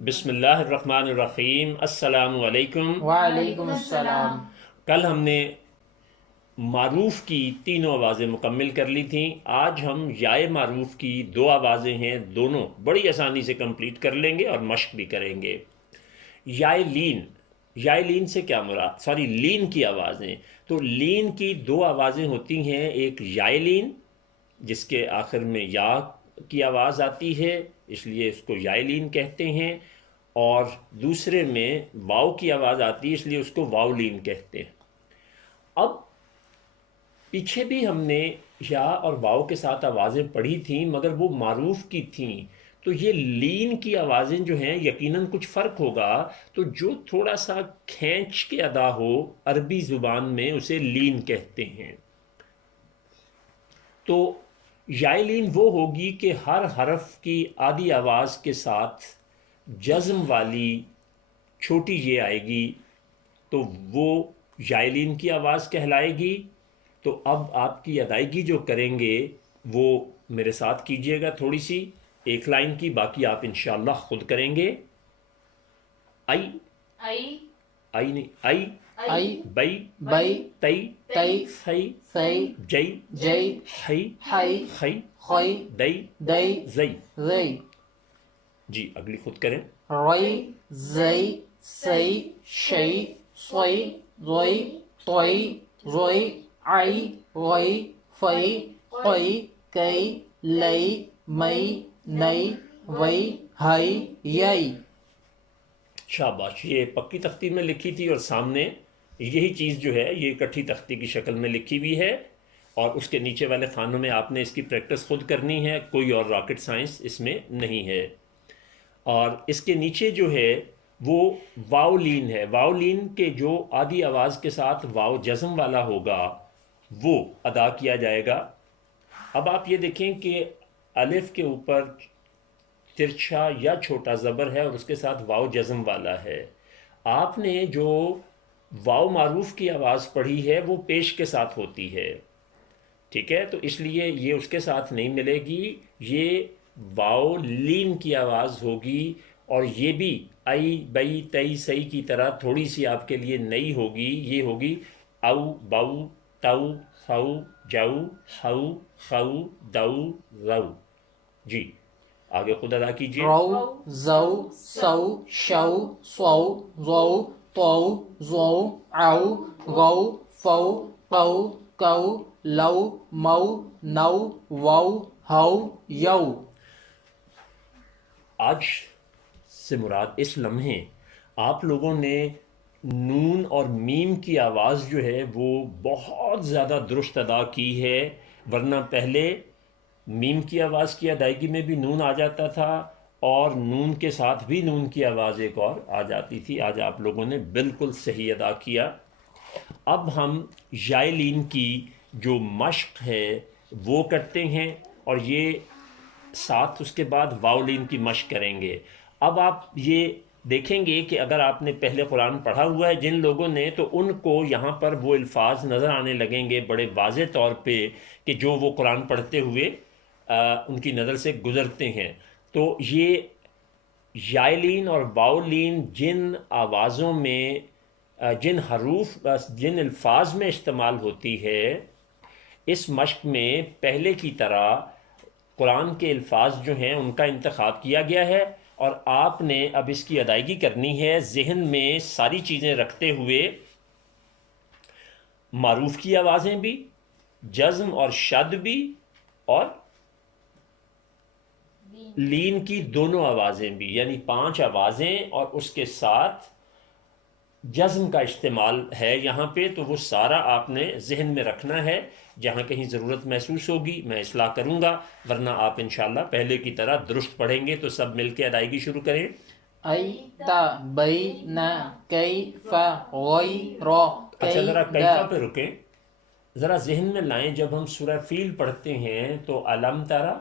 بسم اللہ الرحمن الرحیم۔ السلام علیکم۔ وعلیکم السلام۔ کل ہم نے معروف کی تینوں آوازیں مکمل کر لی تھیں۔ آج ہم یائے معروف کی دو آوازیں ہیں، دونوں بڑی آسانی سے کمپلیٹ کر لیں گے اور مشق بھی کریں گے۔ یائے لین، یائے لین سے کیا مراد، لین کی آوازیں، تو لین کی دو آوازیں ہوتی ہیں، ایک یائے لین جس کے آخر میں یا کی آواز آتی ہے اس لیے اس کو یائے لین کہتے ہیں، اور دوسرے میں واو کی آواز آتی ہے اس لیے اس کو واو لین کہتے ہیں۔ اب پیچھے بھی ہم نے یا اور واو کے ساتھ آوازیں پڑھی تھیں مگر وہ معروف کی تھیں، تو یہ لین کی آوازیں جو ہیں یقیناً کچھ فرق ہوگا، تو جو تھوڑا سا کھینچ کے ادا ہو عربی زبان میں اسے لین کہتے ہیں۔ تو یائے لین وہ ہوگی کہ ہر حرف کی آدھی آواز کے ساتھ جزم والی چھوٹی یہ آئے گی تو وہ یائے لین کی آواز کہلائے گی۔ تو اب آپ کی ادائیگی جو کریں گے وہ میرے ساتھ کیجئے گا، تھوڑی سی ایک لائن کی، باقی آپ انشاءاللہ خود کریں گے۔ آئی، آئی، آئی نہیں، آئی، آئی، بئی، بئی، تئی، تئی، سی، سی، جئی، جئی، ہئی، ہئی، خئی، خئی، دئی، دئی، زئی۔ زئی، جی اگلی خود کریں۔ رئی، زئی، سئی، شئی، سوئی، زوئی، توئی، زوئی، آئی، غئی، فئی، قئی، کئی، لئی، مئی، نئی، وئی، ہئی، یئی۔ شاباش، یہ پکی تختی میں لکھی تھی اور سامنے یہی چیز جو ہے یہ اکٹھی تختی کی شکل میں لکھی ہوئی ہے، اور اس کے نیچے والے خانوں میں آپ نے اس کی پریکٹس خود کرنی ہے، کوئی اور راکٹ سائنس اس میں نہیں ہے۔ اور اس کے نیچے جو ہے وہ واو لین ہے، واو لین کے جو آدھی آواز کے ساتھ واو جزم والا ہوگا وہ ادا کیا جائے گا۔ اب آپ یہ دیکھیں کہ الف کے اوپر ترچھا یا چھوٹا زبر ہے اور اس کے ساتھ واو جزم والا ہے۔ آپ نے جو واو معروف کی آواز پڑھی ہے وہ پیش کے ساتھ ہوتی ہے، ٹھیک ہے، تو اس لیے یہ اس کے ساتھ نہیں ملے گی، یہ واو لین کی آواز ہوگی، اور یہ بھی ائی، بئی، تئی، سئی کی طرح تھوڑی سی آپ کے لیے نئی ہوگی، یہ ہوگی او، بو، تو، خو، جو، ہو، خو، دو، رو۔ جی آگے خود ادا کیجئے۔ رو، زو، سو، شو، سو، زو، تو، زو، او، غو، فو، قو، کو، لو، مو، نو، وو، ہو، یو۔ آج سے مراد اس لمحے آپ لوگوں نے نون اور میم کی آواز جو ہے وہ بہت زیادہ درست ادا کی ہے، ورنہ پہلے میم کی آواز کی ادائیگی میں بھی نون آ جاتا تھا اور نون کے ساتھ بھی نون کی آواز ایک اور آ جاتی تھی۔ آج آپ لوگوں نے بالکل صحیح ادا کیا۔ اب ہم یائے لین کی جو مشق ہے وہ کرتے ہیں، اور یہ ساتھ اس کے بعد واؤلین کی مشق کریں گے۔ اب آپ یہ دیکھیں گے کہ اگر آپ نے پہلے قرآن پڑھا ہوا ہے جن لوگوں نے، تو ان کو یہاں پر وہ الفاظ نظر آنے لگیں گے بڑے واضح طور پہ کہ جو وہ قرآن پڑھتے ہوئے ان کی نظر سے گزرتے ہیں۔ تو یہ یائلین اور واؤلین جن آوازوں میں جن حروف جن الفاظ میں استعمال ہوتی ہے، اس مشق میں پہلے کی طرح قرآن کے الفاظ جو ہیں ان کا انتخاب کیا گیا ہے، اور آپ نے اب اس کی ادائیگی کرنی ہے ذہن میں ساری چیزیں رکھتے ہوئے، معروف کی آوازیں بھی، جزم اور شد بھی، اور لین کی دونوں آوازیں بھی، یعنی 5 آوازیں اور اس کے ساتھ جزم کا استعمال ہے یہاں پہ، تو وہ سارا آپ نے ذہن میں رکھنا ہے۔ جہاں کہیں ضرورت محسوس ہوگی میں اصلاح کروں گا، ورنہ آپ انشاءاللہ پہلے کی طرح درست پڑھیں گے۔ تو سب مل کے ادائیگی شروع کریں۔ ای، تا، بئی، نا، کئی، فا، غی، رو، اچھا کئی، ذرا دا۔ کیفا پہ رکیں، ذرا ذہن میں لائیں، جب ہم سورہ فیل پڑھتے ہیں تو علم ترا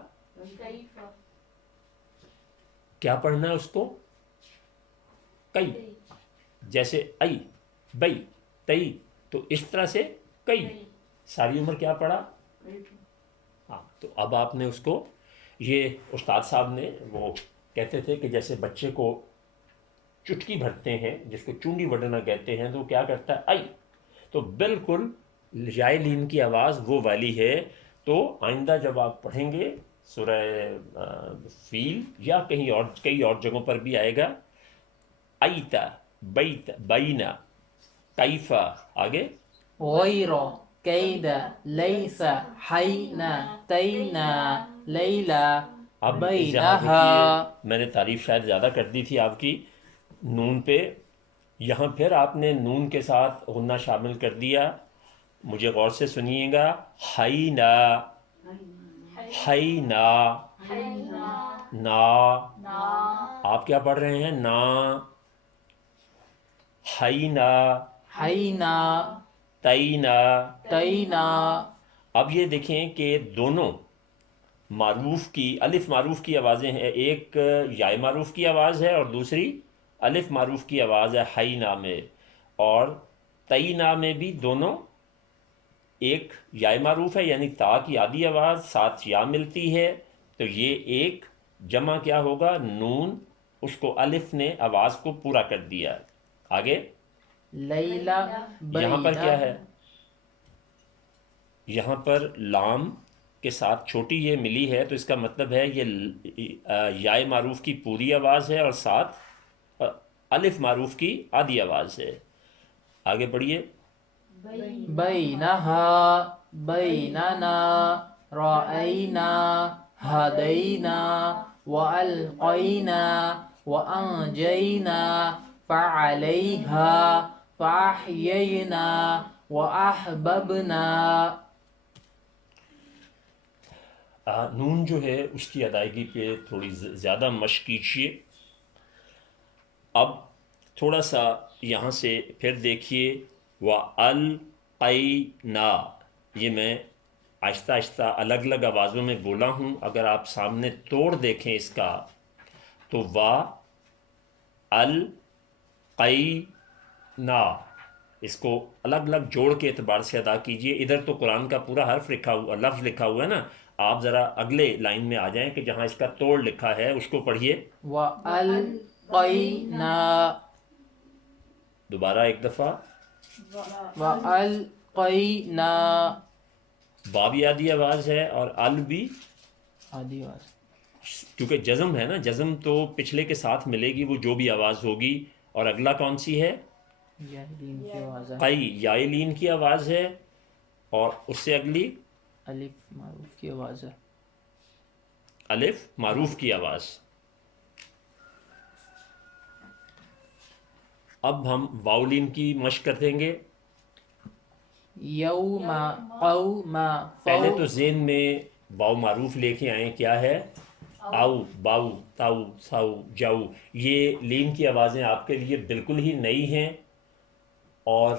کیا پڑھنا ہے اس کو؟ کئی، جیسے ای، بئی، تئی، تو اس طرح سے کئی، ساری عمر کیا پڑھا؟ ہاں، تو اب آپ نے اس کو، یہ استاد صاحب نے وہ کہتے تھے کہ جیسے بچے کو چٹکی بھرتے ہیں جس کو چونڈی وڈنا کہتے ہیں تو وہ کیا کرتا ہے آئی، تو بالکل یائے لین کی آواز وہ والی ہے. تو آئندہ جب آپ پڑھیں گے سورہ فیل یا کہیں اور کئی اور جگہوں پر بھی آئے گا ایتا بیت بینا کیفا. آگے غير كيد ليس حين تينا ليلى اب یہاں دیکھیے بينها. میں نے تعریف شاید زیادہ کر دی تھی آپ کی نون پہ، یہاں پھر آپ نے نون کے ساتھ غنہ شامل کر دیا. مجھے غور سے سنیے گا، حینا حینا نا، آپ کیا پڑھ رہے ہیں نا، حینا حين تینا. تينا. اب یہ دیکھیں کہ دونوں معروف کی الف معروف کی آوازیں ہیں، ایک یائے معروف کی آواز ہے اور دوسری الف معروف کی آواز ہے حینا میں، اور تینا میں بھی دونوں ایک یائے معروف ہے یعنی تا کی آدھی آواز ساتھ یا ملتی ہے، تو یہ ایک جمع کیا ہوگا نون، اس کو الف نے آواز کو پورا کر دیا. آگے ليلى یہاں پر کیا بين. ہے، یہاں پر لام کے ساتھ چھوٹی یہ ملی ہے تو اس کا مطلب ہے یہ یائے معروف کی پوری آواز ہے اور ساتھ الف معروف کی آدھی آواز ہے. آگے پڑھیے بينها بيننا رأينا هدينا وألقينا وأنجينا فعليها فأحيينا وأحببنا. نون جو ہے اس کی ادائیگی پہ تھوڑی زیادہ مشق کیجیے. اب تھوڑا سا یہاں سے پھر دیکھیے وَأَلْقَيْنَا، یہ میں آہستہ آہستہ الگ الگ آوازوں میں بولا ہوں، اگر آپ سامنے توڑ دیکھیں اس کا تو وا القینا، اس کو الگ الگ جوڑ کے اعتبار سے ادا کیجئے. ادھر تو قرآن کا پورا حرف لکھا ہوا لفظ لکھا ہوا ہے نا، آپ ذرا اگلے لائن میں آ جائیں کہ جہاں اس کا توڑ لکھا ہے اس کو پڑھیے. وألقينا دوبارہ ایک دفعہ، وألقينا. با بھی آدھی آواز ہے اور ال بھی، آدھی آواز. کیونکہ جزم ہے نا، جزم تو پچھلے کے ساتھ ملے گی وہ جو بھی آواز ہوگی. اور اگلا کون سی ہے، یہ لین کی آواز ہے. قی یائے لین کی آواز ہے، اور اس سے اگلی الف معروف کی آواز ہے. الف معروف کی آواز. اب ہم واؤلین کی مشق کر دیں گے. یوم قوم پہلے تو فوق. ذہن میں واؤ معروف لے کے آئیں، کیا ہے او باؤ تاؤ ساؤ جاؤ. یہ لین کی آوازیں آپ کے لیے بالکل ہی نئی ہیں، اور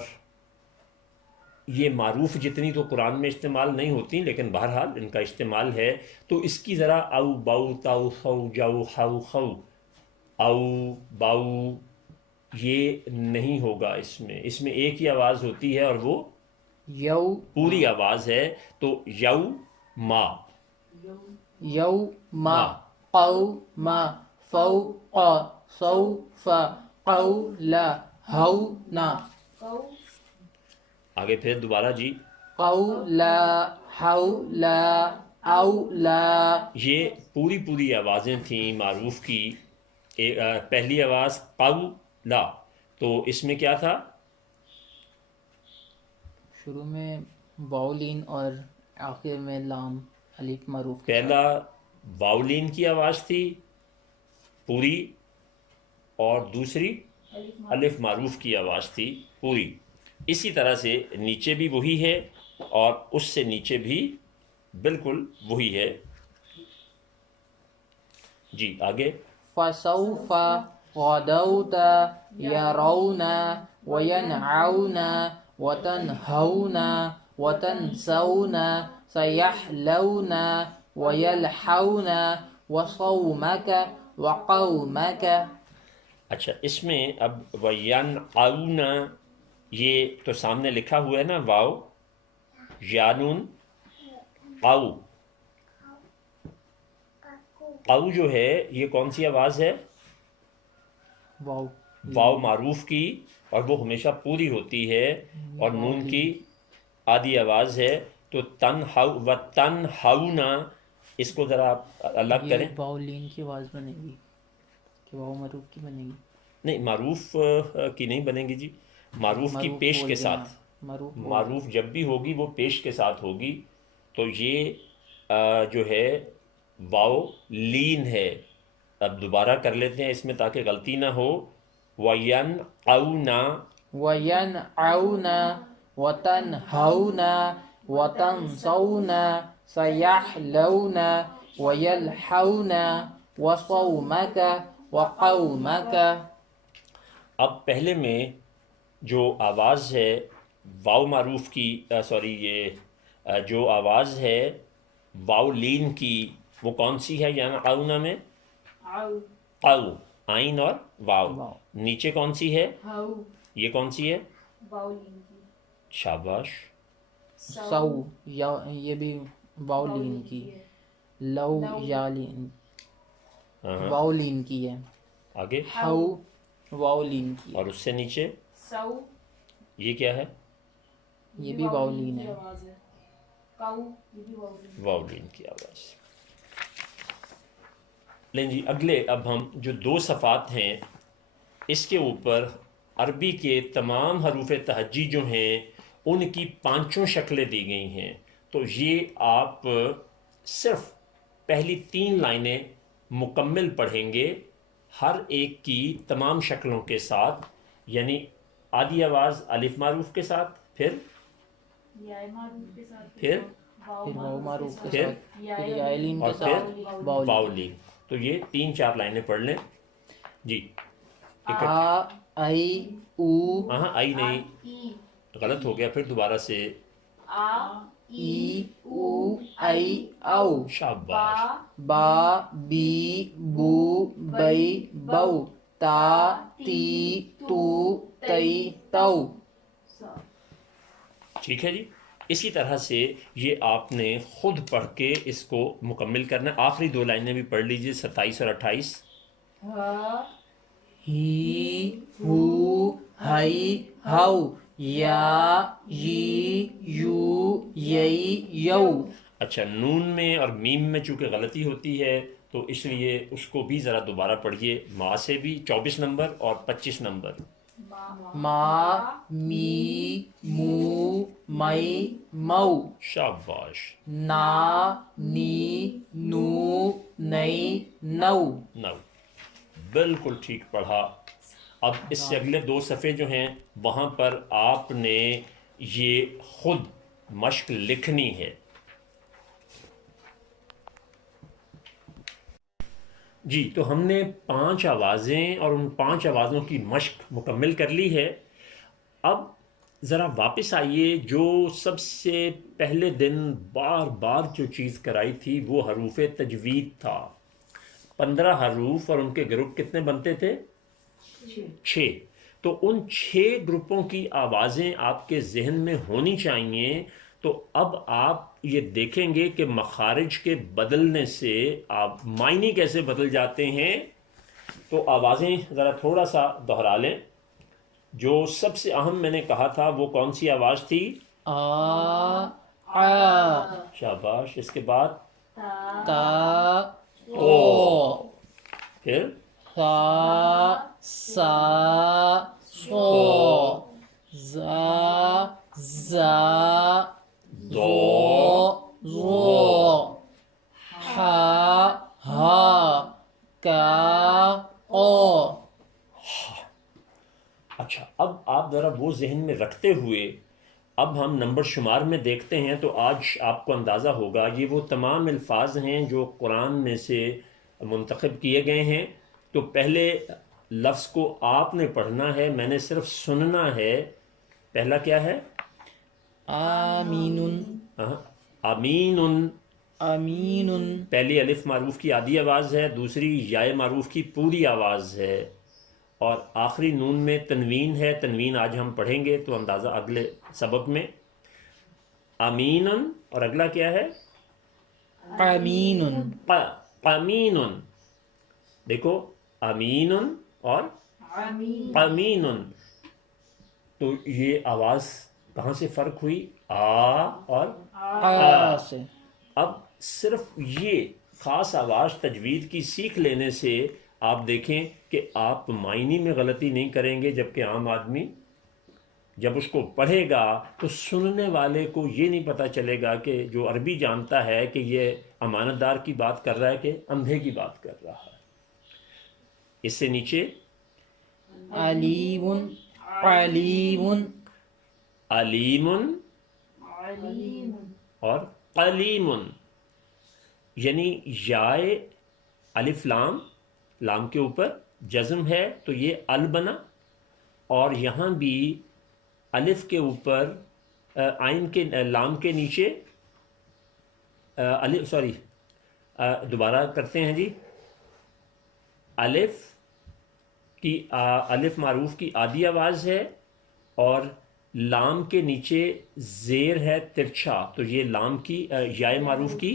یہ معروف جتنی تو قرآن میں استعمال نہیں ہوتی لیکن بہرحال ان کا استعمال ہے. تو اس کی ذرا او باؤ تاؤ سو جاؤ ہاؤ خو، او باؤ یہ نہیں ہوگا، اس میں ایک ہی آواز ہوتی ہے اور وہ یو پوری آواز ہے. تو یو ما یوم قوم فوق سوف قول ہون. آگے پھر دوبارہ جی، قول حول اولا. یہ پوری آوازیں تھیں معروف کی. پہلی آواز قولا، تو اس میں کیا تھا، شروع میں باولین اور آخر میں لام الف معروف کے ساتھ. پہلا واؤلین کی آواز تھی پوری، اور دوسری الف معروف کی آواز تھی پوری. اسی طرح سے نیچے بھی وہی ہے اور اس سے نیچے بھی بالکل وہی ہے. جی آگے فسوف غدوت يرون وينعون وتنهون وتنسون سيحلون ويلحون وصومك وقومك. اچھا، اس میں اب وَيَنْعَوْنَ یہ تو سامنے لکھا ہوا ہے نا واو یانون او. او جو ہے یہ کون سی آواز ہے، واو واو معروف کی اور وہ ہمیشہ پوری ہوتی ہے اور نون کی آدھی آواز ہے. تو تنہونا اس کو ذرا آپ الگ کریں. یہ واو لین کی آواز بنے گی کہ واو معروف کی بنے گی؟ نہیں، معروف کی نہیں بنے گی جی، معروف کی پیش بول کے دینا، ساتھ. معروف بول معروف جب بھی ہوگی وہ پیش کے ساتھ ہوگی. تو یہ جو ہے واو لین ہے. اب دوبارہ کر لیتے ہیں اس میں تاکہ غلطی نہ ہو. وَيَنْأَوْنَا وَيَنْعَوْنَ وَتَنْهَوْنَ وَتَنْسَوْنَ سَيَحْلَوْنَ وَيَلْحَوْنَ وَصَوْمَكَ وَقَوْمَكَ. اب پہلے میں جو آواز ہے واو معروف کی سوری یہ جو آواز ہے واو لین کی وہ کون سی ہے یعنی اونا میں؟ او، آئین اور واو. واو. نیچے کون سی ہے؟ یہ کون سی ہے؟ شاباش. سو یا یہ بھی واو لین کی، لو یا لین واو لین کی ہے. آگے ہو واو لین کی اور اس سے نیچے یہ کیا ہے؟ یہ بھی واو لین ہے. واو لین کی آواز. لیں جی اگلے اب ہم جو دو صفات ہیں اس کے اوپر عربی کے تمام حروف تہجی جو ہیں ان کی پانچوں شکلیں دی گئی ہیں. تو یہ آپ صرف پہلی 3 لائنیں مکمل پڑھیں گے ہر ایک کی تمام شکلوں کے ساتھ، یعنی آدھی آواز الف معروف کے ساتھ، پھر پھر واو معروف کے پھر ساتھ، پھر یا لین اور کے ساتھ پھر واو واو لین. لین. تو یہ 3-4 لائنیں پڑھ لیں جی. آ ای او ہاں آئی نہیں، غلط ہو گیا، پھر دوبارہ سے. ای او ای او شاباش. با بی بو بئی بو تا تی تو تئی تو. ٹھیک ہے جی. اسی طرح سے یہ آپ نے خود پڑھ کے اس کو مکمل کرنا. آخری 2 لائنیں بھی پڑھ لیجئے 27 اور 28. ہی ہو ہئی ہو یا ی یو یئی یو. اچھا، نون میں اور میم میں چونکہ غلطی ہوتی ہے تو اس لیے اس کو بھی ذرا دوبارہ پڑھیے. ماں سے بھی 24 نمبر اور 25 نمبر. ما می مو مئی مو. شاباش. نا نی نو نئی نو. نو، بالکل ٹھیک پڑھا. اب اس سے اگلے 2 صفحے جو ہیں وہاں پر آپ نے یہ خود مشق لکھنی ہے. جی تو ہم نے 5 آوازیں اور ان 5 آوازوں کی مشق مکمل کر لی ہے. اب ذرا واپس آئیے. جو سب سے پہلے دن بار بار جو چیز کرائی تھی وہ حروف تجوید تھا. 15 حروف اور ان کے گروپ کتنے بنتے تھے؟ 6. تو ان 6 گروپوں کی آوازیں آپ کے ذہن میں ہونی چاہیے. تو اب آپ یہ دیکھیں گے کہ مخارج کے بدلنے سے آپ معنی کیسے بدل جاتے ہیں. تو آوازیں ذرا تھوڑا سا دہرا لیں. جو سب سے اہم میں نے کہا تھا وہ کون سی آواز تھی؟ آ آ. شاباش. اس کے بعد تا او، پھر سا سا سو زا زا زو زو ہا ہا کا او. اچھا، اب آپ ذرا وہ ذہن میں رکھتے ہوئے اب ہم نمبر شمار میں دیکھتے ہیں. تو آج آپ کو اندازہ ہوگا یہ وہ تمام الفاظ ہیں جو قرآن میں سے منتخب کیے گئے ہیں. تو پہلے لفظ کو آپ نے پڑھنا ہے، میں نے صرف سننا ہے. پہلا کیا ہے؟ آمین. امین. امین. پہلی الف معروف کی آدھی آواز ہے، دوسری یائے معروف کی پوری آواز ہے، اور آخری نون میں تنوین ہے. تنوین آج ہم پڑھیں گے تو اندازہ اگلے سبق میں. امین. اور اگلا کیا ہے؟ امین. امین. دیکھو، امین اور امین. تو یہ آواز کہاں سے فرق ہوئی؟ آ اور آ سے. اب صرف یہ خاص آواز تجوید کی سیکھ لینے سے آپ دیکھیں کہ آپ معنی میں غلطی نہیں کریں گے، جبکہ عام آدمی جب اس کو پڑھے گا تو سننے والے کو یہ نہیں پتہ چلے گا کہ جو عربی جانتا ہے کہ یہ امانت دار کی بات کر رہا ہے کہ اندھے کی بات کر رہا ہے. اس سے نیچے علیم علیم علیم اور علیم، یعنی یائے الف لام، لام کے اوپر جزم ہے تو یہ ال بنا، اور یہاں بھی الف کے اوپر آئین کے لام کے نیچے الف، سوری دوبارہ کرتے ہیں جی. الف کی الف معروف کی آدھی آواز ہے اور لام کے نیچے زیر ہے ترچھا، تو یہ لام کی یائے معروف کی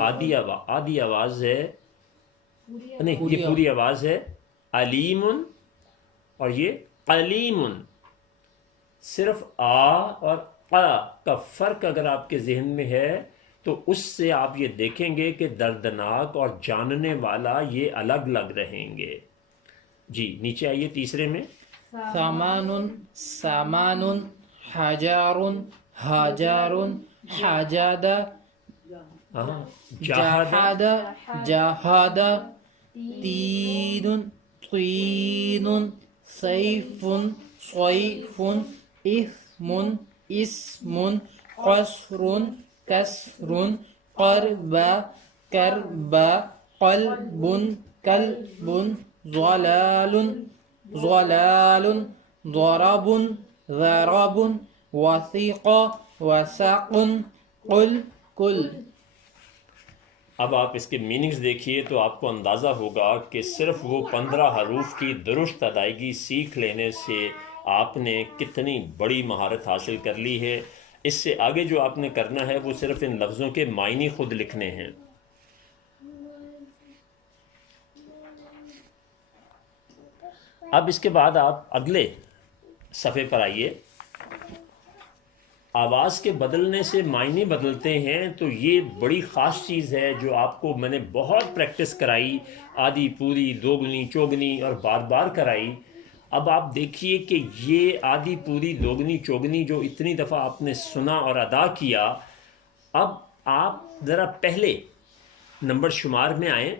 آدھی آواز ہے، نہیں یہ پوری آواز ہے. علیم اور یہ علیم. صرف آ اور قا کا فرق اگر آپ کے ذہن میں ہے تو اس سے آپ یہ دیکھیں گے کہ دردناک اور جاننے والا یہ الگ الگ رہیں گے. جی نیچے آئیے تیسرے میں. سامان سامان حجار حجار حجاد جہاد جہاد تین طین سیف صیف اسم اسم قصر کسر قرب کرب قلب کلب ضلال ضلال ضرب ضرب وثیق وثق قل کل. اب آپ اس کے میننگز دیکھیے تو آپ کو اندازہ ہوگا کہ صرف وہ 15 حروف کی درست ادائیگی سیکھ لینے سے آپ نے کتنی بڑی مہارت حاصل کر لی ہے. اس سے آگے جو آپ نے کرنا ہے وہ صرف ان لفظوں کے معنی خود لکھنے ہیں. اب اس کے بعد آپ اگلے صفحے پر آئیے. آواز کے بدلنے سے معنی بدلتے ہیں تو یہ بڑی خاص چیز ہے جو آپ کو میں نے بہت پریکٹس کرائی، آدھی پوری دوگنی چوگنی اور بار بار کرائی. اب آپ دیکھیے کہ یہ آدھی پوری دوگنی چوگنی جو اتنی دفعہ آپ نے سنا اور ادا کیا، اب آپ ذرا پہلے نمبر شمار میں آئیں.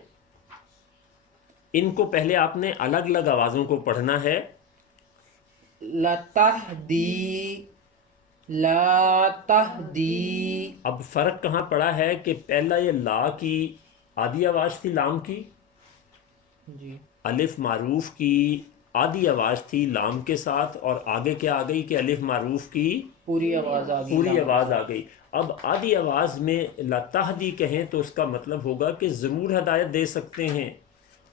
ان کو پہلے آپ نے الگ الگ آوازوں کو پڑھنا ہے. لتہدی لا تہدی. اب فرق کہاں پڑا ہے کہ پہلا یہ لا کی آدھی آواز تھی لام کی، جی الف معروف کی آدھی آواز تھی لام کے ساتھ، اور آگے کیا آ گئی کہ الف معروف کی پوری آواز آ گئی. پوری آواز آ گئی. اب آدھی آواز میں لا تہدی کہیں تو اس کا مطلب ہوگا کہ ضرور ہدایت دے سکتے ہیں،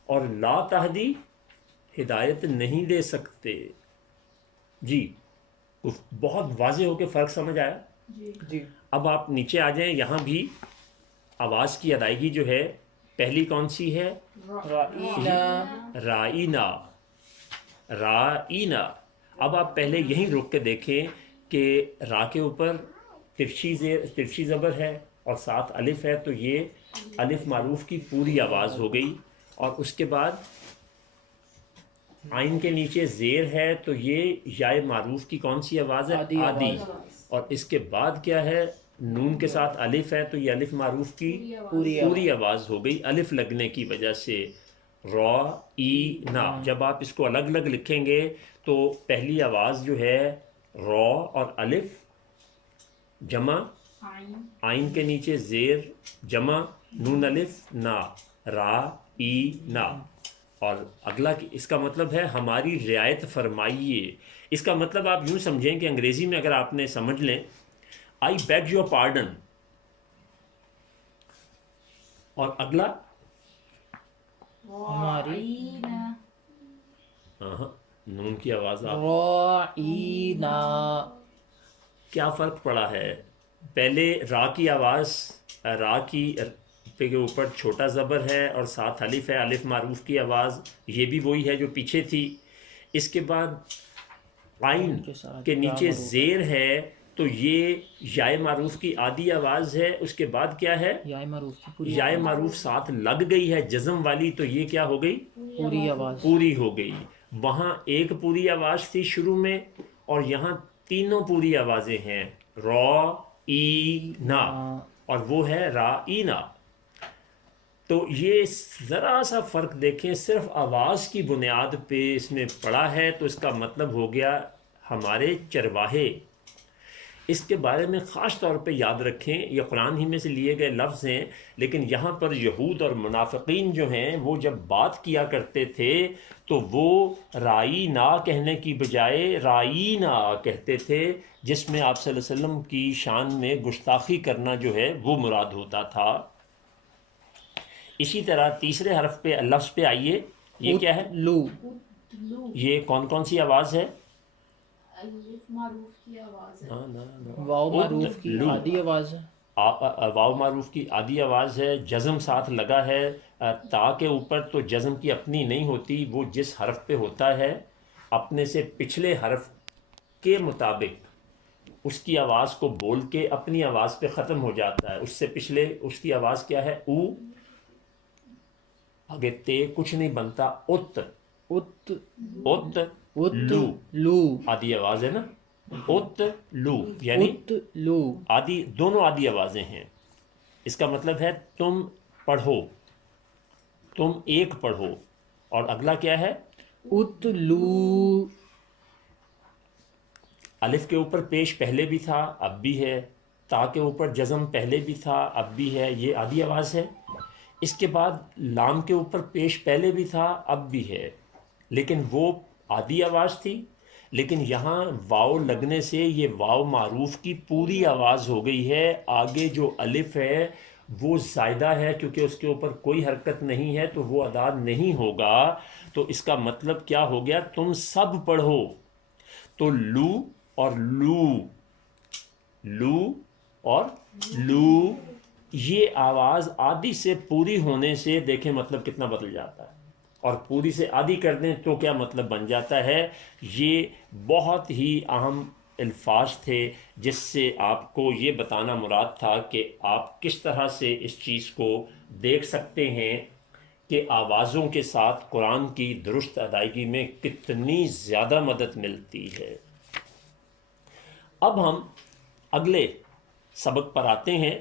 اور لا تہدی ہدایت نہیں دے سکتے. جی بہت واضح ہو کے فرق سمجھ آیا. جی اب آپ نیچے آ جائیں. یہاں بھی آواز کی ادائیگی جو ہے پہلی کون سی ہے؟ رائینا رائینا رائینا. اب آپ پہلے یہیں رک کے دیکھیں کہ را کے اوپر ترچھی زبر ہے اور ساتھ الف ہے، تو یہ الف معروف کی پوری آواز ہو گئی. اور اس کے بعد آئین کے نیچے زیر ہے تو یہ یائے معروف کی کون سی آواز ہے؟ آدھی. اور اس کے بعد کیا ہے؟ نون کے ساتھ الف ہے تو یہ الف معروف کی پوری آواز ہو گئی الف لگنے کی وجہ سے. را ای نا. جب آپ اس کو الگ الگ لکھیں گے تو پہلی آواز جو ہے را اور الف جمع آئین کے نیچے زیر جمع نون الف نا، را ای نا. اور اگلا اس کا مطلب ہے ہماری رعایت فرمائیے. اس کا مطلب آپ یوں سمجھیں کہ انگریزی میں اگر آپ نے سمجھ لیں آئی بیگ یور پارڈن، اور اگلا ہماری نون کی آواز آپ رائینا. کیا فرق پڑا ہے؟ پہلے را کی آواز، را کی پہ کے اوپر چھوٹا زبر ہے اور ساتھ الف ہے، الف معروف کی آواز، یہ بھی وہی ہے جو پیچھے تھی. اس کے بعد عین کے نیچے زیر ہے تو یہ یائے معروف کی آدھی آواز ہے. اس کے بعد کیا ہے؟ یائے معروف ساتھ لگ گئی ہے جزم والی، تو یہ کیا ہو گئی؟ پوری آواز، پوری ہو گئی. وہاں ایک پوری آواز تھی شروع میں، اور یہاں تینوں پوری آوازیں ہیں، را ای نا، اور وہ ہے را ای نا. تو یہ ذرا سا فرق دیکھیں، صرف آواز کی بنیاد پہ اس میں پڑا ہے، تو اس کا مطلب ہو گیا ہمارے چرواہے. اس کے بارے میں خاص طور پہ یاد رکھیں، یہ قرآن ہی میں سے لیے گئے لفظ ہیں، لیکن یہاں پر یہود اور منافقین جو ہیں وہ جب بات کیا کرتے تھے تو وہ رائی نا کہنے کی بجائے رائی نا کہتے تھے، جس میں آپ صلی اللہ علیہ وسلم کی شان میں گستاخی کرنا جو ہے وہ مراد ہوتا تھا. اسی طرح تیسرے حرف پہ لفظ پہ آئیے، یہ کیا ہے؟ لو. یہ کون کون سی آواز ہے؟ معروف کی آواز ہے، واو معروف کی آدھی آواز ہے، واو معروف کی آدھی آواز ہے. جزم ساتھ لگا ہے تا کے اوپر، تو جزم کی اپنی نہیں ہوتی، وہ جس حرف پہ ہوتا ہے اپنے سے پچھلے حرف کے مطابق اس کی آواز کو بول کے اپنی آواز پہ ختم ہو جاتا ہے. اس سے پچھلے اس کی آواز کیا ہے؟ او، آگے تے کچھ نہیں بنتا. ات، ات، ات لو، آدھی آواز ہے نا. ات لو یعنی لو، آدھی، دونوں آدھی آوازیں ہیں. اس کا مطلب ہے تم پڑھو، تم ایک پڑھو. اور اگلا کیا ہے؟ ات لو. الف کے اوپر پیش پہلے بھی تھا، اب بھی ہے. تا کے اوپر جزم پہلے بھی تھا، اب بھی ہے، یہ آدھی آواز ہے. اس کے بعد لام کے اوپر پیش پہلے بھی تھا، اب بھی ہے، لیکن وہ آدھی آواز تھی. لیکن یہاں واو لگنے سے یہ واو معروف کی پوری آواز ہو گئی ہے. آگے جو الف ہے وہ زائدہ ہے، کیونکہ اس کے اوپر کوئی حرکت نہیں ہے تو وہ ادا نہیں ہوگا. تو اس کا مطلب کیا ہو گیا؟ تم سب پڑھو. تو لو اور لو، لو اور لو، یہ آواز آدھی سے پوری ہونے سے دیکھیں مطلب کتنا بدل جاتا ہے، اور پوری سے آدھی کر دیں تو کیا مطلب بن جاتا ہے. یہ بہت ہی اہم الفاظ تھے جس سے آپ کو یہ بتانا مراد تھا کہ آپ کس طرح سے اس چیز کو دیکھ سکتے ہیں کہ آوازوں کے ساتھ قرآن کی درست ادائیگی میں کتنی زیادہ مدد ملتی ہے. اب ہم اگلے سبق پر آتے ہیں.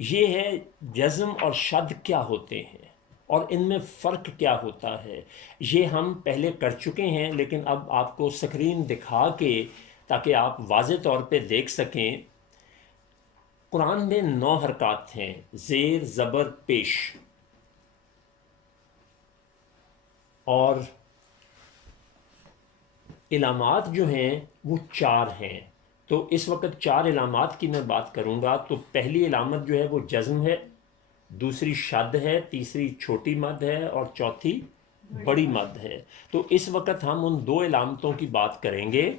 یہ ہے جزم اور شد کیا ہوتے ہیں اور ان میں فرق کیا ہوتا ہے. یہ ہم پہلے کر چکے ہیں، لیکن اب آپ کو سکرین دکھا کے تاکہ آپ واضح طور پہ دیکھ سکیں. قرآن میں 9 حرکات ہیں، زیر، زبر، پیش، اور علامات جو ہیں وہ 4 ہیں. تو اس وقت 4 علامات کی میں بات کروں گا. تو پہلی علامت جو ہے وہ جزم ہے، دوسری شد ہے، تیسری چھوٹی مد ہے، اور چوتھی بڑی مد ہے. تو اس وقت ہم ان 2 علامتوں کی بات کریں گے.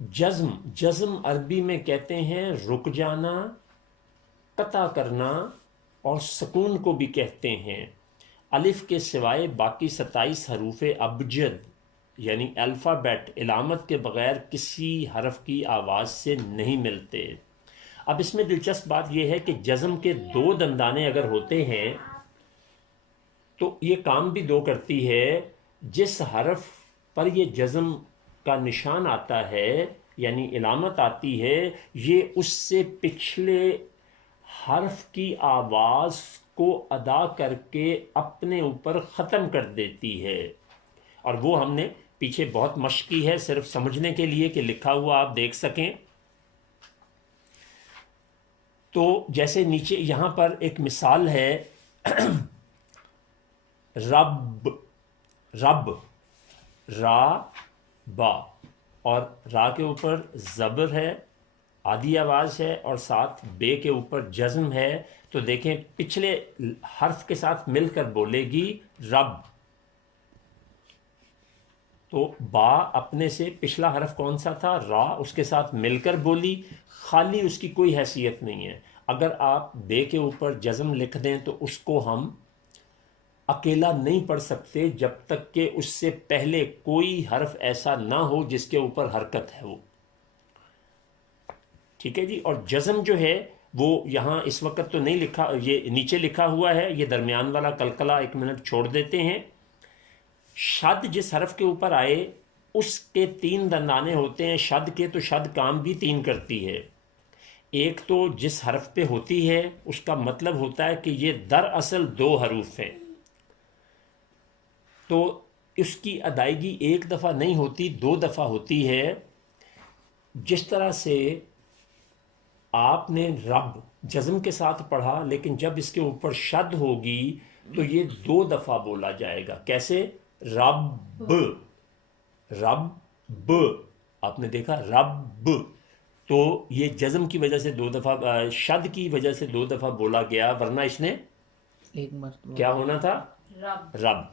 جزم، جزم عربی میں کہتے ہیں رک جانا، قطع کرنا، اور سکون کو بھی کہتے ہیں. الف کے سوائے باقی 27 حروف ابجد یعنی الفابیٹ علامت کے بغیر کسی حرف کی آواز سے نہیں ملتے. اب اس میں دلچسپ بات یہ ہے کہ جزم کے 2 دندانے اگر ہوتے ہیں تو یہ کام بھی 2 کرتی ہے. جس حرف پر یہ جزم کا نشان آتا ہے یعنی علامت آتی ہے، یہ اس سے پچھلے حرف کی آواز کو ادا کر کے اپنے اوپر ختم کر دیتی ہے. اور وہ ہم نے پیچھے بہت مشق کی ہے صرف سمجھنے کے لیے کہ لکھا ہوا آپ دیکھ سکیں. تو جیسے نیچے یہاں پر ایک مثال ہے، رب، رب، را، با، اور را کے اوپر زبر ہے، آدھی آواز ہے، اور ساتھ بے کے اوپر جزم ہے. تو دیکھیں پچھلے حرف کے ساتھ مل کر بولے گی رب. تو با اپنے سے پچھلا حرف کون سا تھا؟ را، اس کے ساتھ مل کر بولی، خالی اس کی کوئی حیثیت نہیں ہے. اگر آپ بے کے اوپر جزم لکھ دیں تو اس کو ہم اکیلا نہیں پڑھ سکتے جب تک کہ اس سے پہلے کوئی حرف ایسا نہ ہو جس کے اوپر حرکت ہے وہ. ٹھیک ہے جی. اور جزم جو ہے وہ یہاں اس وقت تو نہیں لکھا, یہ نیچے لکھا ہوا ہے, یہ درمیان والا قلقلہ 1 منٹ چھوڑ دیتے ہیں. شد جس حرف کے اوپر آئے اس کے 3 دندانے ہوتے ہیں شد کے, تو شد کام بھی 3 کرتی ہے. ایک تو جس حرف پہ ہوتی ہے اس کا مطلب ہوتا ہے کہ یہ دراصل 2 حروف ہیں, تو اس کی ادائیگی 1 دفعہ نہیں ہوتی, 2 دفعہ ہوتی ہے. جس طرح سے آپ نے رب جزم کے ساتھ پڑھا, لیکن جب اس کے اوپر شد ہوگی تو یہ 2 دفعہ بولا جائے گا. کیسے؟ رب, رب, آپ نے دیکھا رب, تو یہ جزم کی وجہ سے 2 دفعہ, شد کی وجہ سے 2 دفعہ بولا گیا, ورنہ اس نے 1 مرتبہ کیا ہونا تھا؟ رب.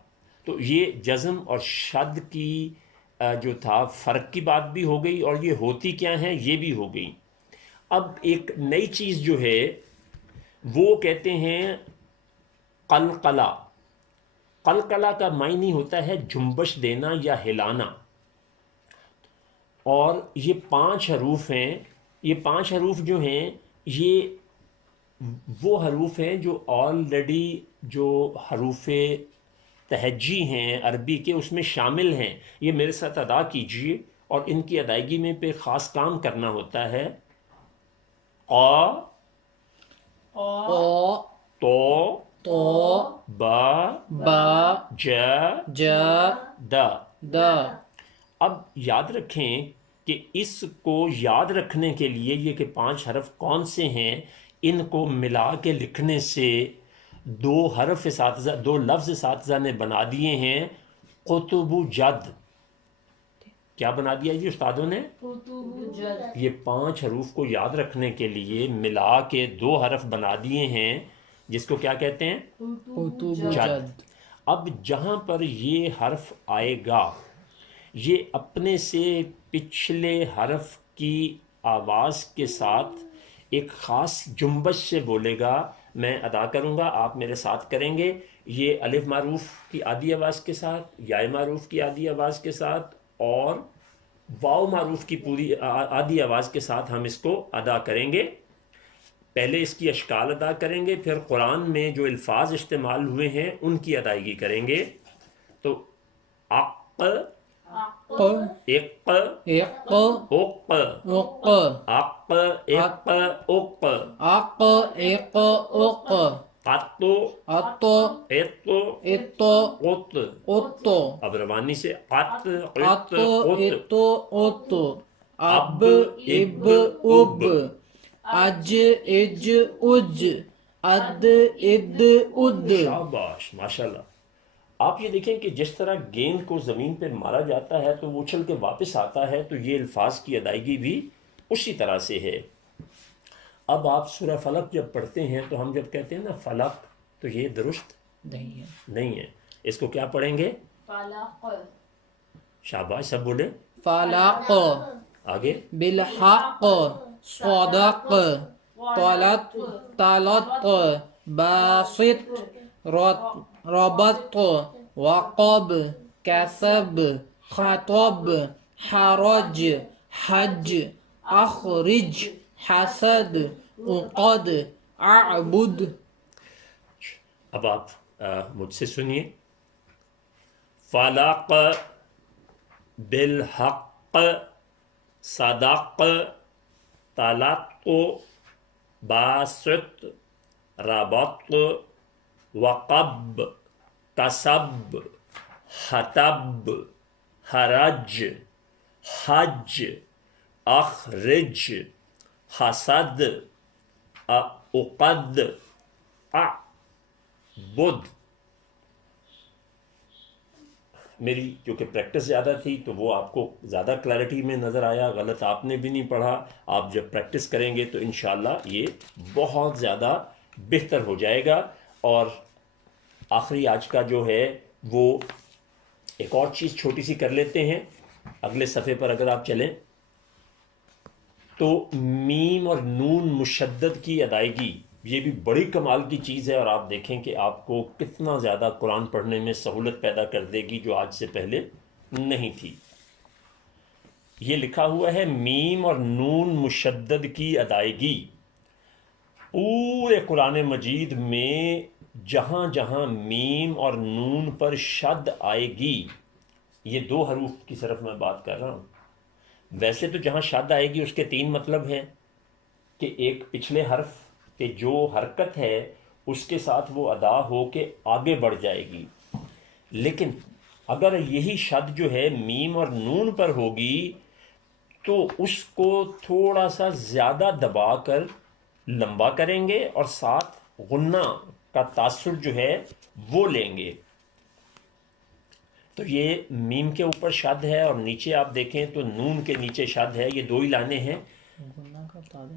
تو یہ جزم اور شد کی جو تھا فرق کی بات بھی ہو گئی, اور یہ ہوتی کیا ہیں یہ بھی ہو گئی. اب ایک نئی چیز جو ہے وہ کہتے ہیں قلقلہ. قلقلہ کا معنی ہوتا ہے جنبش دینا یا ہلانا, اور یہ 5 حروف ہیں. یہ 5 حروف جو ہیں یہ وہ حروف ہیں جو آلریڈی جو حروف تہجی ہیں عربی کے اس میں شامل ہیں. یہ میرے ساتھ ادا کیجئے, اور ان کی ادائیگی میں پہ خاص کام کرنا ہوتا ہے. قا, او تو, تو با, با جا, جا دا. دا. اب یاد رکھیں کہ اس کو یاد رکھنے کے لیے یہ کہ 5 حرف کون سے ہیں, ان کو ملا کے لکھنے سے 2 حرف اساتذہ, 2 لفظ اساتذہ نے بنا دیے ہیں قطب جد. کیا بنا دیا جی استادوں نے؟ یہ 5 حروف کو یاد رکھنے کے لیے ملا کے 2 حرف بنا دیے ہیں جس کو کیا کہتے ہیں؟ قطب جد. اب جہاں پر یہ حرف آئے گا یہ اپنے سے پچھلے حرف کی آواز کے ساتھ ایک خاص جنبش سے بولے گا. میں ادا کروں گا, آپ میرے ساتھ کریں گے. یہ الف معروف کی آدھی آواز کے ساتھ, یا معروف کی آدھی آواز کے ساتھ, اور واو معروف کی پوری آدھی آواز کے ساتھ ہم اس کو ادا کریں گے. پہلے اس کی اشکال ادا کریں گے, پھر قرآن میں جو الفاظ استعمال ہوئے ہیں ان کی ادائیگی کریں گے. تو اق, اق, اق اق, اق اق, اق, اق, اق اق اق قط, ات ات, ات قط. ات اب روانی سے قط, ات قط, قط. ات ات اب اب اب اج اج اج اد اد اد. شاباش, ماشاءاللہ. آپ یہ دیکھیں کہ جس طرح گیند کو زمین پہ مارا جاتا ہے تو وہ اچھل کے واپس آتا ہے, تو یہ الفاظ کی ادائیگی بھی اسی طرح سے ہے. اب آپ سورہ فلق جب پڑھتے ہیں تو ہم جب کہتے ہیں نا فلق, تو یہ درست نہیں ہے. اس کو کیا پڑھیں گے؟ فلق. شاباش, سب بولے. فلق آگے. بالحق صدق طلت طلت باسط ربط وقب كسب خطب حرج حج اخرج حسد عقد اعبد. اب آپ مجھ سے سنیے. فلق بالحق صدق طلق باسط ربط وقب کسب حتب حرج حج اخرج حسد عقد اعبد. میری کیونکہ پریکٹس زیادہ تھی تو وہ آپ کو زیادہ کلیئرٹی میں نظر آیا. غلط آپ نے بھی نہیں پڑھا. آپ جب پریکٹس کریں گے تو انشاءاللہ یہ بہت زیادہ بہتر ہو جائے گا. اور آخری آج کا جو ہے وہ ایک اور چیز چھوٹی سی کر لیتے ہیں. اگلے صفحے پر اگر آپ چلیں تو میم اور نون مشدد کی ادائیگی یہ بھی بڑی کمال کی چیز ہے، اور آپ دیکھیں کہ آپ کو کتنا زیادہ قرآن پڑھنے میں سہولت پیدا کر دے گی جو آج سے پہلے نہیں تھی۔ یہ لکھا ہوا ہے میم اور نون مشدد کی ادائیگی پورے قرآن مجید میں جہاں جہاں میم اور نون پر شد آئے گی، یہ دو حروف کی صرف میں بات کر رہا ہوں، ویسے تو جہاں شد آئے گی اس کے تین مطلب ہیں کہ ایک پچھلے حرف پہ جو حرکت ہے اس کے ساتھ وہ ادا ہو کے آگے بڑھ جائے گی، لیکن اگر یہی شد جو ہے میم اور نون پر ہوگی تو اس کو تھوڑا سا زیادہ دبا کر لمبا کریں گے اور ساتھ غنہ کا تاثر جو ہے وہ لیں گے۔ تو یہ میم کے اوپر شد ہے اور نیچے آپ دیکھیں تو نون کے نیچے شد ہے، یہ دو ہی لانے ہیں۔ غنہ کا تابع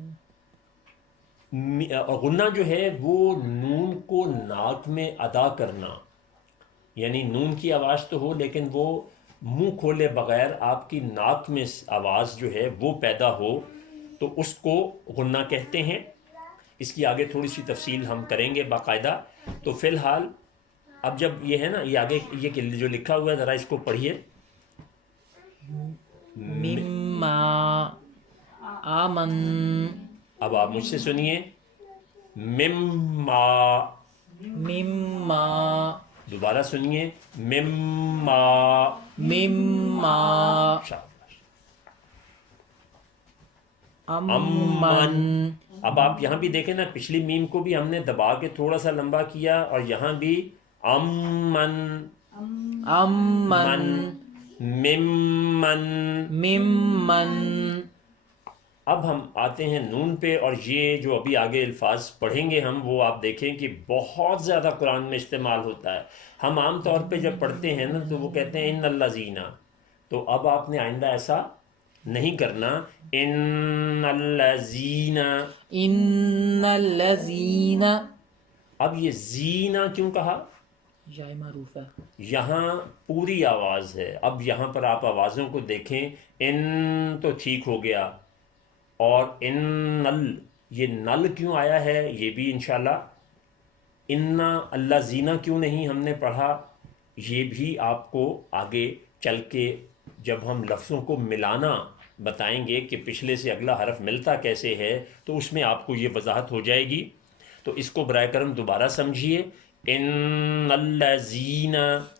غنہ جو ہے وہ نون کو ناک میں ادا کرنا، یعنی نون کی آواز تو ہو لیکن وہ منہ کھولے بغیر آپ کی ناک میں آواز جو ہے وہ پیدا ہو، تو اس کو غنہ کہتے ہیں۔ اس کی آگے تھوڑی سی تفصیل ہم کریں گے باقاعدہ۔ تو فی الحال اب جب یہ ہے نا، یہ آگے یہ جو لکھا ہوا ہے ذرا اس کو پڑھیے۔ مما آمن، اب آپ مجھ سے سنیے، مما، مما، دوبارہ سنیے، مما، مما، شاباش، امن، اب آپ یہاں بھی دیکھیں نا، پچھلی میم کو بھی ہم نے دبا کے تھوڑا سا لمبا کیا، اور یہاں بھی امن، امن، ممن۔ ممن، اب ہم آتے ہیں نون پہ، اور یہ جو ابھی آگے الفاظ پڑھیں گے ہم، وہ آپ دیکھیں کہ بہت زیادہ قرآن میں استعمال ہوتا ہے۔ ہم عام طور پہ جب پڑھتے ہیں نا تو وہ کہتے ہیں ان الذین، تو اب آپ نے آئندہ ایسا نہیں کرنا، ان الذین۔ ان الذین، اب یہ زینہ کیوں کہا؟ جائے معروف ہے، یہاں پوری آواز ہے، اب یہاں پر آپ آوازوں کو دیکھیں، ان تو ٹھیک ہو گیا، اور ان نل، یہ نل کیوں آیا ہے یہ بھی انشاءاللہ، انا اللہ زینہ کیوں نہیں ہم نے پڑھا، یہ بھی آپ کو آگے چل کے جب ہم لفظوں کو ملانا بتائیں گے کہ پچھلے سے اگلا حرف ملتا کیسے ہے، تو اس میں آپ کو یہ وضاحت ہو جائے گی۔ تو اس کو برائے کرم دوبارہ سمجھیے، ان الذین،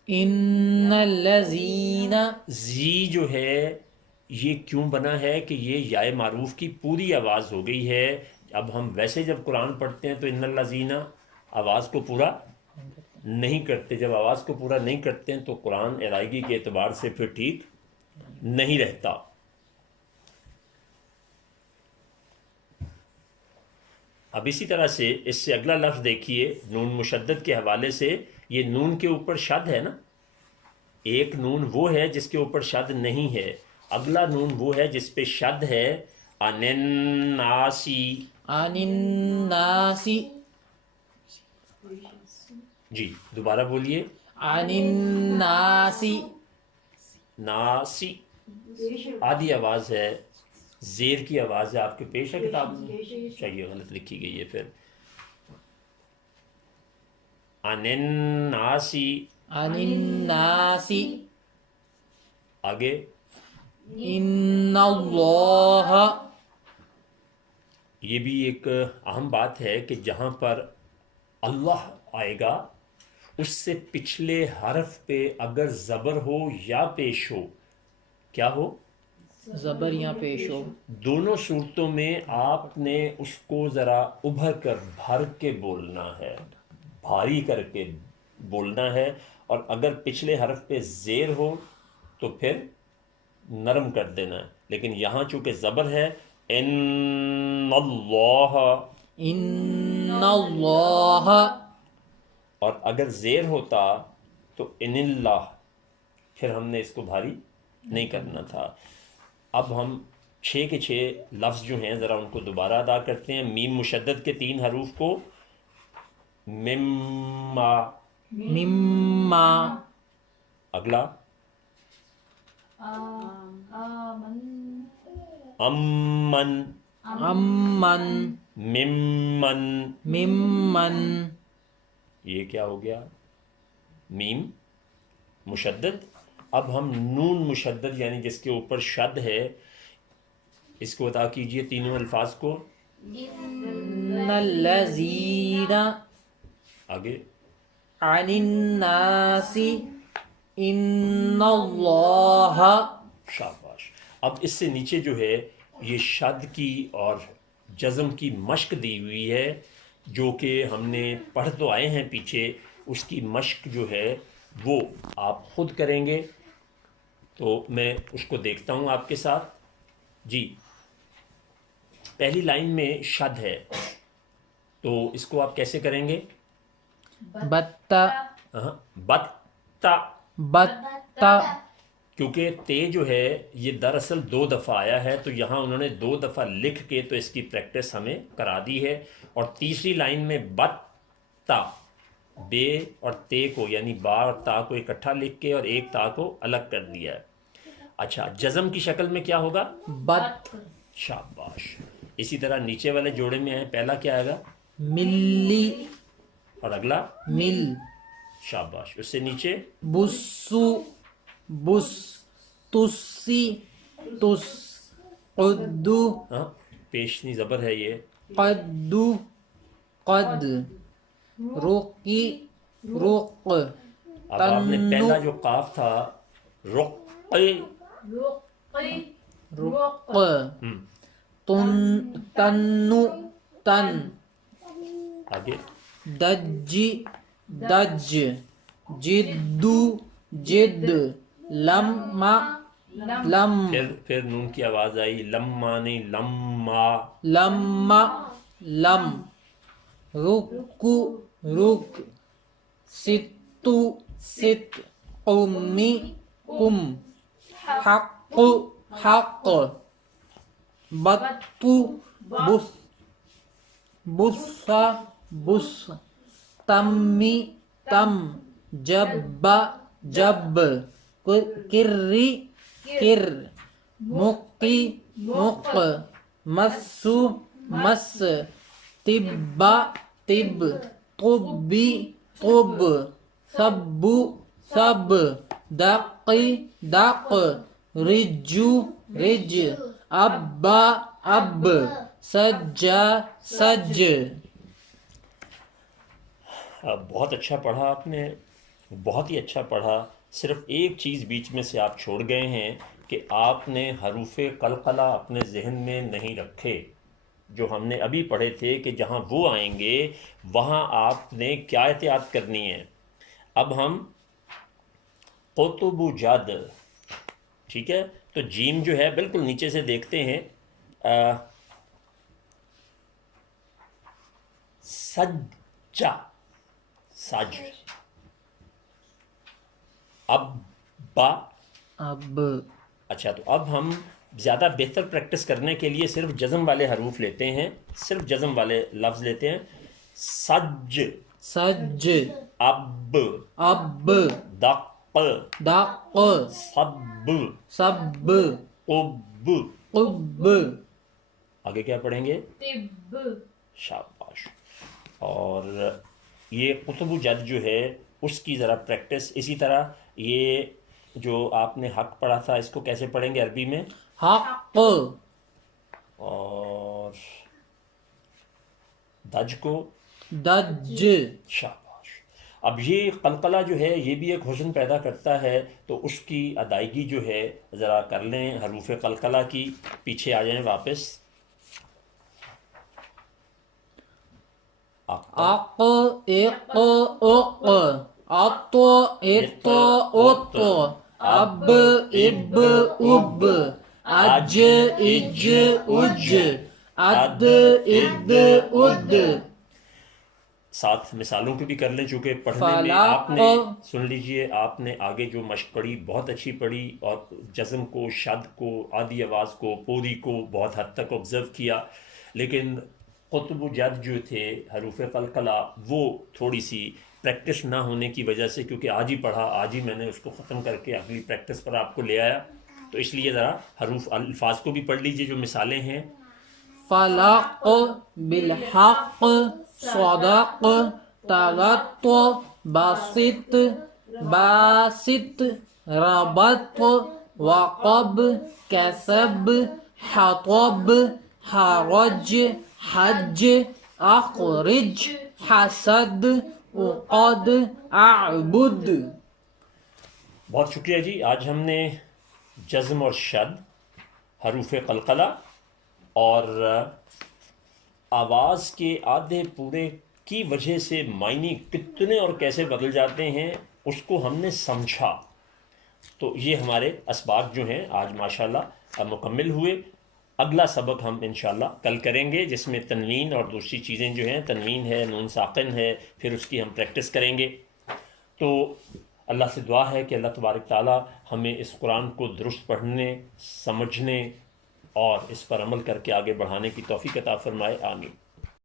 ان الذین، زی جو ہے یہ کیوں بنا ہے کہ یہ یائے معروف کی پوری آواز ہو گئی ہے۔ اب ہم ویسے جب قرآن پڑھتے ہیں تو ان الذین آواز کو پورا نہیں کرتے، جب آواز کو پورا نہیں کرتے ہیں تو قرآن ادائیگی کے اعتبار سے پھر ٹھیک نہیں رہتا۔ اب اسی طرح سے اس سے اگلا لفظ دیکھیے، نون مشدد کے حوالے سے، یہ نون کے اوپر شد ہے نا، ایک نون وہ ہے جس کے اوپر شد نہیں ہے، اگلا نون وہ ہے جس پہ شد ہے، عن الناسی، عن الناس، جی دوبارہ بولیے، عن الناس، ناسی، آدھی آواز ہے، زیر کی آواز ہے، آپ کے پیش ہے کتاب میں، چاہیے غلط لکھی گئی ہے پھر، عن الناسی، عن الناس، آگے ان اللہ، یہ بھی ایک اہم بات ہے کہ جہاں پر اللہ آئے گا اس سے پچھلے حرف پہ اگر زبر ہو یا پیش ہو، کیا ہو؟ زبر یا پیش ہو، دونوں صورتوں میں آپ نے اس کو ذرا ابھر کر بھر کے بولنا ہے، بھاری کر کے بولنا ہے، اور اگر پچھلے حرف پہ زیر ہو تو پھر نرم کر دینا ہے، لیکن یہاں چونکہ زبر ہے، ان اللہ، ان اللہ، اور اگر زیر ہوتا تو ان اللہ، پھر ہم نے اس کو بھاری نہیں کرنا تھا۔ اب ہم 6 کے 6 لفظ جو ہیں ذرا ان کو دوبارہ ادا کرتے ہیں۔ میم مشدد کے 3 حروف کو، مما، مما، اگلا امن، امن، ممن، ممن، یہ کیا ہو گیا؟ میم مشدد. اب ہم نون مشدد یعنی جس کے اوپر شد ہے اس کو عطا کیجئے تینوں الفاظ کو. ان الذین آگے عن الناس ان اللہ. شاباش. اب اس سے نیچے جو ہے یہ شد کی اور جزم کی مشق دی ہوئی ہے جو کہ ہم نے پڑھ تو آئے ہیں پیچھے. اس کی مشق جو ہے وہ آپ خود کریں گے تو میں اس کو دیکھتا ہوں آپ کے ساتھ. جی پہلی لائن میں شد ہے تو اس کو آپ کیسے کریں گے؟ بتا، بتا. بتا، کیونکہ تے جو ہے یہ دراصل 2 دفعہ آیا ہے تو یہاں انہوں نے 2 دفعہ لکھ کے تو اس کی پریکٹس ہمیں کرا دی ہے. اور تیسری لائن میں بتا، بے اور تے کو یعنی با اور تا کو اکٹھا لکھ کے اور ایک تا کو الگ کر دیا ہے. اچھا جزم کی شکل میں کیا ہوگا؟ بت. شاباش. اسی طرح نیچے والے جوڑے میں آئے پہلا کیا آئے گا؟ ملی، اور اگلا مل. شاباش. اس سے نیچے بسو، بس. تسی، تس. قدو، ہاں پیشنی زبر ہے یہ. قدو، قد. رقی، رق. اب آپ نے تنو، پہلا جو قاف تھا رق، رق. تنو، تن. آگے دجی، دج. جدو، جد. لما، لم. پھر نون کی آواز آئی. لما نہیں لما. لما، لم. رکو، رک. ستو، ست. قمی، کم. حق، حق. بتو، بس. بسا، بس. تمی، تم. جب، جب. کری، کر. مقی، مق. مسو، مس. طبا، طب. طبی، طب. سبو، سب. دقی، دق. رجو، رج. ابا، اب. سجا، سج. بہت اچھا پڑھا آپ نے، بہت ہی اچھا پڑھا. صرف ایک چیز بیچ میں سے آپ چھوڑ گئے ہیں کہ آپ نے حروف قلقلہ اپنے ذہن میں نہیں رکھے جو ہم نے ابھی پڑھے تھے کہ جہاں وہ آئیں گے وہاں آپ نے کیا احتیاط کرنی ہے. اب ہم قطب جد، ٹھیک ہے، تو جیم جو ہے بالکل نیچے سے دیکھتے ہیں. سجا، سج. اب با، اب. اچھا تو اب ہم زیادہ بہتر پریکٹس کرنے کے لیے صرف جزم والے حروف لیتے ہیں، صرف جزم والے لفظ لیتے ہیں. سج، سج. اب، اب. دق، دق. سب، سب. قب. قب. آگے کیا پڑھیں گے؟ طب. شاباش. اور یہ قطب جد جو ہے اس کی ذرا پریکٹس. اسی طرح یہ جو آپ نے حق پڑھا تھا اس کو کیسے پڑھیں گے عربی میں؟ حق. اور دج کو دج. شاباش. اب یہ قلقلہ جو ہے یہ بھی ایک حسن پیدا کرتا ہے تو اس کی ادائیگی جو ہے ذرا کر لیں حروف قلقلہ کی. پیچھے آ جائیں واپس. اق، اق، اق. اط، ات، ات. اب، اب، اب. اج، اج، اج. اد، اد، اد. ساتھ مثالوں کی بھی کر لیں چونکہ پڑھنے میں آپ نے سن لیجئے آپ نے آگے جو مشق پڑھی بہت اچھی پڑھی اور جزم کو، شد کو، آدھی آواز کو، پوری کو بہت حد تک آبزرو کیا. لیکن قطب جد جو تھے حروف قلقلہ وہ تھوڑی سی پریکٹس نہ ہونے کی وجہ سے، کیونکہ آج ہی پڑھا آج ہی میں نے اس کو ختم کر کے اگلی پریکٹس پر آپ کو لے آیا تو اس لیے ذرا حروف الفاظ کو بھی پڑھ لیجئے جو مثالیں ہیں. فلق بالحق صدق تغط باسط باسط ربط وقب كسب حطب حرج حج اخرج حسد اقد اعبد. بہت شکریہ جی. آج ہم نے جزم اور شد، حروف قلقلہ اور آواز کے آدھے پورے کی وجہ سے معنی کتنے اور کیسے بدل جاتے ہیں اس کو ہم نے سمجھا. تو یہ ہمارے اسباق جو ہیں آج ماشاءاللہ مکمل ہوئے. اگلا سبق ہم انشاءاللہ کل کریں گے، جس میں تنوین اور دوسری چیزیں جو ہیں، تنوین ہے، نون ساکن ہے، پھر اس کی ہم پریکٹس کریں گے. تو اللہ سے دعا ہے کہ اللہ تبارک تعالی ہمیں اس قرآن کو درست پڑھنے، سمجھنے اور اس پر عمل کر کے آگے بڑھانے کی توفیق عطا فرمائے. آمین.